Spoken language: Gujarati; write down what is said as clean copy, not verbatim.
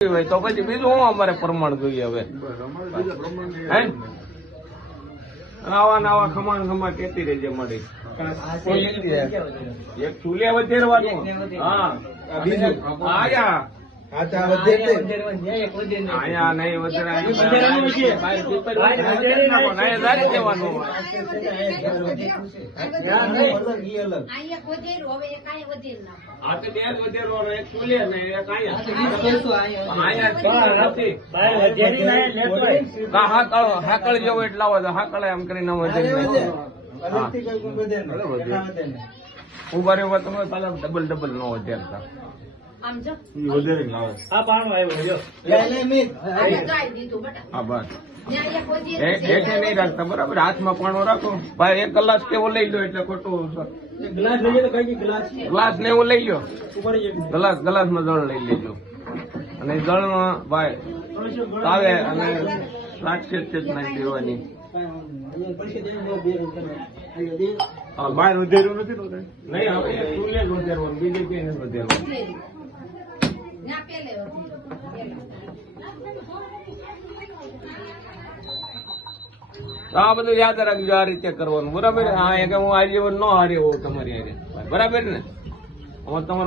તો પછી બીજું હું અમારે પ્રમાણ જોઈએ હવે આવા નવા ખમા કેતી રહેજે મળી એક ચૂલે વધેરવાનું હા બીજું આયા આયા નહીં હાકળ જેવો એટલે આવો હાકળ એમ કરીને ઉભા રહેવા તમે પેલા ડબલ નો વધારતા નહીં રાખતા બરાબર હાથમાં પાણો રાખો ભાઈ 1 ગ્લાસ કેવો લઈ લો એટલે ખોટું ગ્લાસ ને એવું લઈ લો ગ્લાસ માં જળ લઈ લેજો અને જળમાં ભાઈ આવે અને રાક્ષસ નાખી દેવાની બહાર વધેરું નથી નહીં હવે ચૂલે જ વધેરવાનું બીજે કઈ નથી વધેરવાનું આ બધું યાદ રાખજો આ રીતે કરવાનું બરાબર હા કે હું આજીવન ન હારે હોઉં તમારી હારે બરાબર ને તમારો